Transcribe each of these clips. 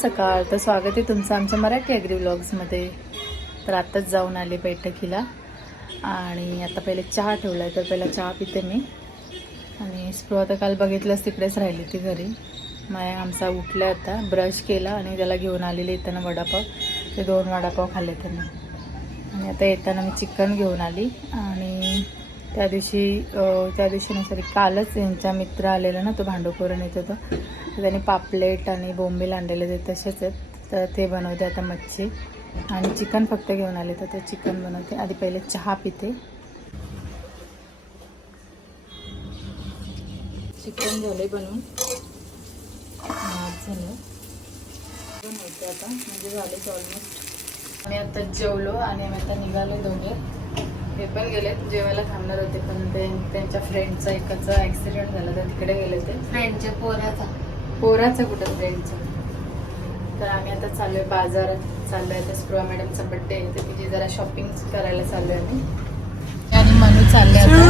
सकाळ. तर स्वागत आहे तुमचं आमच्या मराठी ॲग्री ब्लॉग्समध्ये तर आत्ताच जाऊन आले बैठकीला. आणि आता पहिले चहा ठेवला आहे तर पहिला चहा पिते मी. आणि स्पृहा तर काल बघितलंच तिकडेच राहिली ती घरी. माया आमचा उठला आता. ब्रश केला आणि त्याला घेऊन आलेले येताना वडापाव. ते दोन वडापाव खाल्ले त्यांनी. आणि आता येताना मी चिकन घेऊन आली. आणि त्या दिवशी त्या दिवशी नाही सॉरी कालच यांचा मित्र आलेला ना तो भांडूपुरण येत होता त्याने पापलेट आणि बोंबील आणलेले ते तसेच आहेत. तर ते बनवते आता मच्छी. आणि चिकन फक्त घेऊन आले तर ते चिकन बनवते. आधी पहिले चहा पिते. चिकन झाले बनवून. झालं. बनवते आता. म्हणजे झालेच ऑलमोस्ट आम्ही आता जेवलो आणि आम्ही आता निघालो दोघे. ते पण गेले जेवायला थांबणार होते पण ते त्यांच्या फ्रेंडचा एकाचा ॲक्सिडेंट झाला. तर तिकडे गेले ते. फ्रेंडच्या पोराचा. पोराचं कुठं? फ्रेंडचं तर आम्ही आता चाललोय बाजारात चाललोय आता स्प्रुवा मॅडमचा बड्डे आहे. तर तिची जरा शॉपिंग करायला चाललोय आम्ही. आणि मनू चालले आता.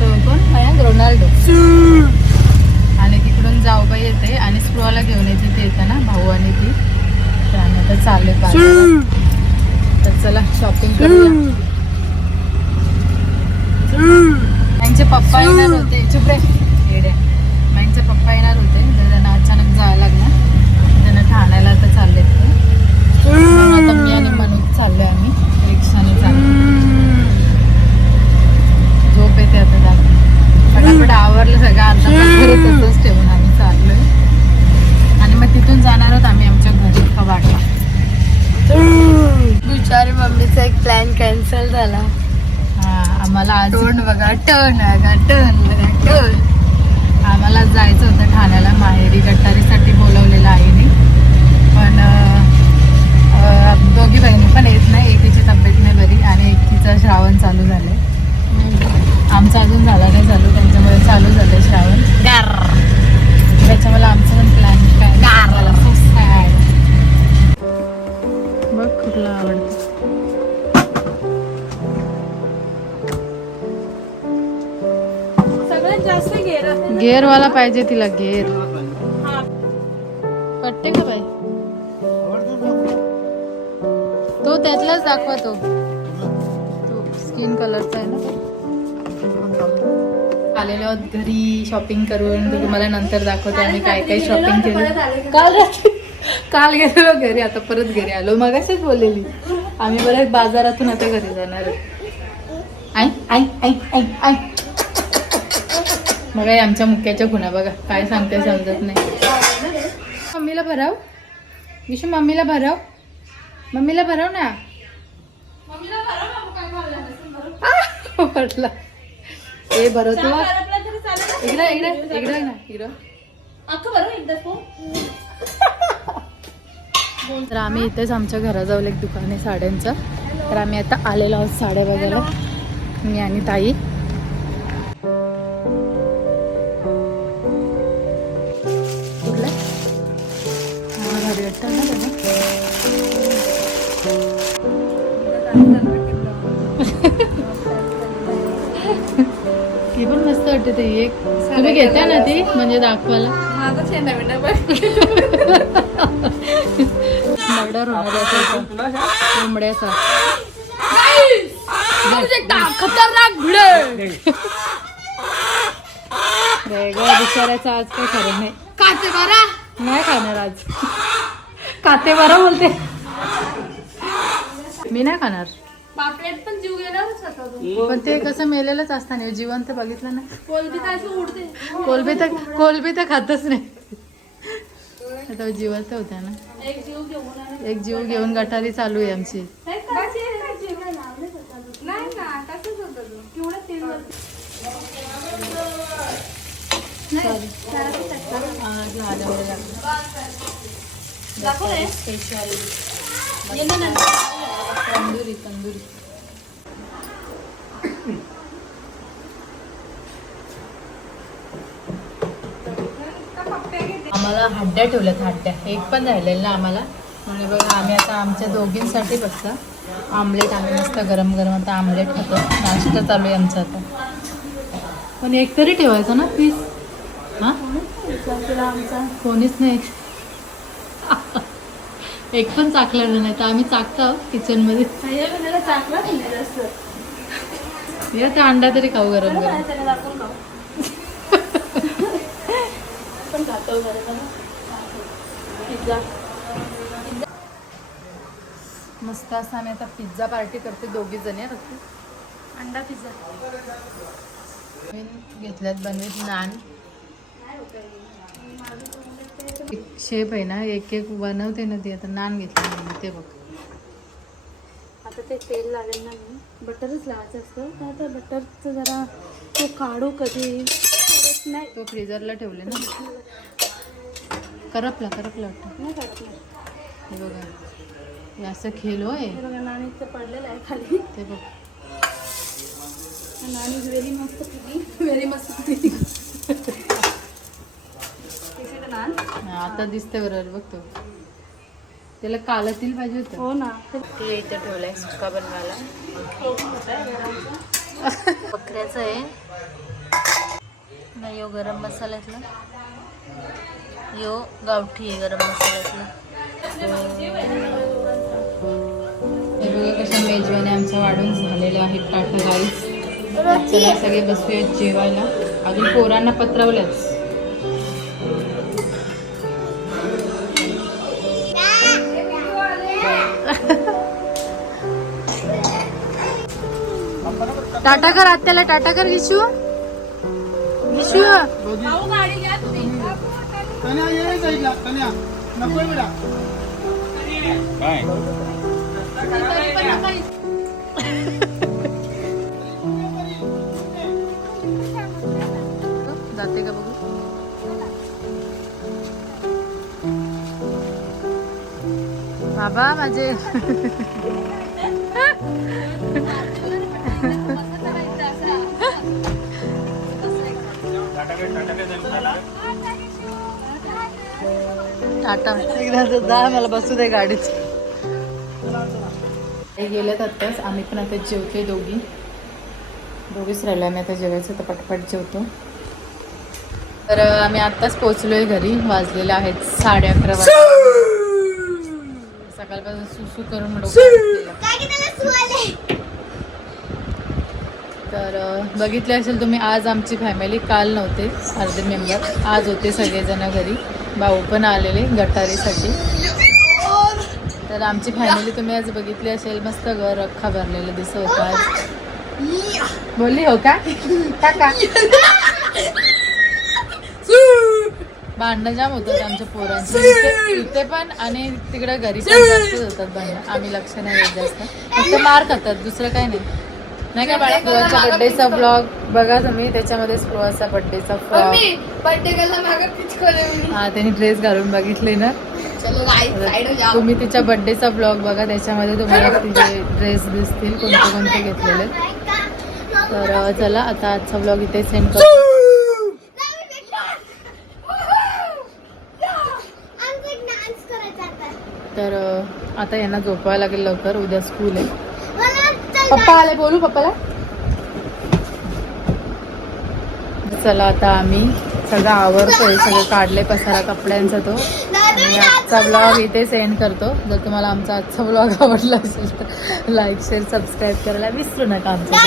तो कोण? मयांक रोनाल्डो. आणि तिकडून जाऊबाई येते. आणि स्प्रुवाला घेऊन येते ते येतं ना भाऊ आणि ती. तर आम्ही आता चाललोय बाजारात तर चला शॉपिंग करूया. त्यांचे पप्पा येणार होते. चुप रे. येड्या त्यांचे पप्पा येणार होते. तर त्यांना अचानक जायला लागलं. त्यांना ठाण्याला मम्मीचा एक प्लॅन कॅन्सल झाला. हा आम्हाला आज टोन बघा टर्न बघा टर्न बघा टर्न आम्हाला जायचं होतं ठाण्याला माहेरी गटारीसाठी बोलवलेलं आईने. पण दोघी बहिणी पण येत नाही एकीची तब्येत नाही बरी. आणि जास्त गेर गेअरवाला पाहिजे तिला गेअर पटते का बाई? तो त्यातलाच दाखवा तो स्किन कलरचा आहे ना. आलेलो आहोत घरी शॉपिंग करून. तुम्हाला नंतर दाखवते आम्ही काय काय शॉपिंग केली. काल रात्री काल गेलेलो घरी आता परत घरी आलो. मगाशीच बोललेली. आम्ही बरं बाजारातून आता घरी जाणार आहे. आई आई आई आई आई. हे आमच्या मुक्याच्या खुणा बघा काय सांगते समजत नाही. मम्मीला भराव. विशू मम्मीला भराव. मम्मीला भराव ना. म्हटलं ए भरव तुला इकडे इकडे इकडे ना इकडं. तर आम्ही इथेच आमच्या घराजवळ एक दुकान आहे साड्यांचं. तर आम्ही आता आलेलो आहोत साड्या बघायला. मी आणि ताई. ती पण मस्त वाटते ती. एक तुम्ही घेता ना ती? म्हणजे दाखवायला. मर्डर होणार कोंबड्याचा. खतरनाक वेगळ्या बिचारायचं आज काय खरं नाही. काते बरा नाही खाणार आज. काते बरं बोलते. मी नाही खाणार. पापलेट पण जीव गेल्यावरच खाता तो पण ते कसं मेलेलंच असताना जिवंत बघितलं ना. कोलबी काय असं उडते. कोलबी तर कोलबी तर खातच नाही. आता जिवंत होत्या ना. एक जीव घेऊन आणि एक जीव घेऊन गटारी चालू आहे आमची. नाही ना तसंच होतं तो. केवढं तेल वरती. दाखव रे. स्पेशल. तंदुरी तंदुरी आम्हाला हड्ड्या ठेवल्यात हड्ड्या. एक पण राहिलेलं ना आम्हाला. म्हणजे बघा आम्ही आता आमच्या दोघींसाठी फक्त आमलेट आम्ही मस्त गरम गरम आता आमलेट खातो. नाश्ता चालू आहे आमचा आता. पण एक तरी ठेवायचं ना पीस हां? कोणीच नाही एक पण चाकलेलं नाही तर आम्ही चाकतो किचनमध्ये त्याला चाकला नाही जास्त. या त्या अंडा तरी खाऊ गरम मस्त असं आम्ही आता पिझ्झा पार्टी करते दोघी जणी फक्त अंडा पिझ्झा. घेतल्यात बनवीत नान. एक शेप आहे ना एक एक बनवते ना ती. आता नान घेतली ते बघ. आता ते तेल लागेल ना मी. बटरच लावायचं असतं. तर आता बटरचं जरा तो काढू कधी. नाही. तो फ्रीजरला ठेवले ना. करपला करपला वाटतं. नाही नाही हे बघा. हे असं खेळ होय. हे बघा नाणी इथं पडलेलं आहे खाली. ते बघ. नाणी व्हेरी मस्त व्हेरी मस्त नान हा, आता दिसते बरोबर बघ तो त्याला कालतील पाहिजे होतं. हो ना. ते इथे ठेवलाय सुका बनवायला. बकऱ्याचं आहे. नाही यो गरम मसाल्यातला. यो गावठी आहे गरम मसाल्यातला. हे बघा कशा मेजवाने आमच्या वाढून झालेल्या आहेत टाटा राईस चला सगळे बसूयात जेवायला. अजून पोरांना पत्रवलंच टाटा कर आत्याला टाटा कर विशू? विशू जाते का बघू? बाबा माझे टाटा. एकदा जा मला बसू दे गाडीत. गेलेत आत्ताच. आम्ही पण आता जेवतोय दोघी. दोघीच राहिलो आम्ही आता जेवायचं तर पटपट जेवतो. तर आम्ही आत्ताच पोचलोय घरी. वाजलेले आहेत साडे अकरा वाजता सकाळपासून सुसू करून. तर बघितले असेल तुम्ही आज आमची फॅमिली काल नव्हते अर्धे मेंबर आज होते सगळेजण घरी. भाऊ पण आलेले गटारीसाठी. तर आमची फॅमिली तुम्ही आज बघितली असेल मस्त घर अख्खा भरलेलं दिसत होतं आज बोलली हो का? भांडणं जाम होतात आमच्या पोरांचे. इथे- पण आणि तिकडे घरी पण जास्तच होतात भांडणं. आम्ही लक्ष नाही देत जास्त. फक्त मार खातात दुसरं काय नाही. नाही का बाळा? स्पृहाच्या बर्थडेचा ब्लॉग बघा तुम्ही. त्याच्यामध्ये स्पृहाचा बर्थडेचा पिचकोले हा त्यांनी ड्रेस घालून बघितले ना. चलो गाइस साइड हो जाओ तुम्ही तिच्या बर्थडेचा ब्लॉग बघा. त्याच्यामध्ये तुम्हाला तिचे ड्रेस दिसतील कोणते कोणते घेतलेले. तर चला आता आजचा ब्लॉग इथे सेंड करतो तर आता यांना झोपवायला लागेल लवकर. उद्या स्कूल आहे. पप्पा आले बोलू पप्पाला? चला आता आम्ही सगळं आवडतोय सगळं काढले पसारा कपड्यांचा तो. आणि आजचा ब्लॉग इथे सेंड करतो. जर तुम्हाला आमचा आजचा ब्लॉग आवडला असेल तर लाईक शेअर सबस्क्राईब करायला विसरू नका आमच्या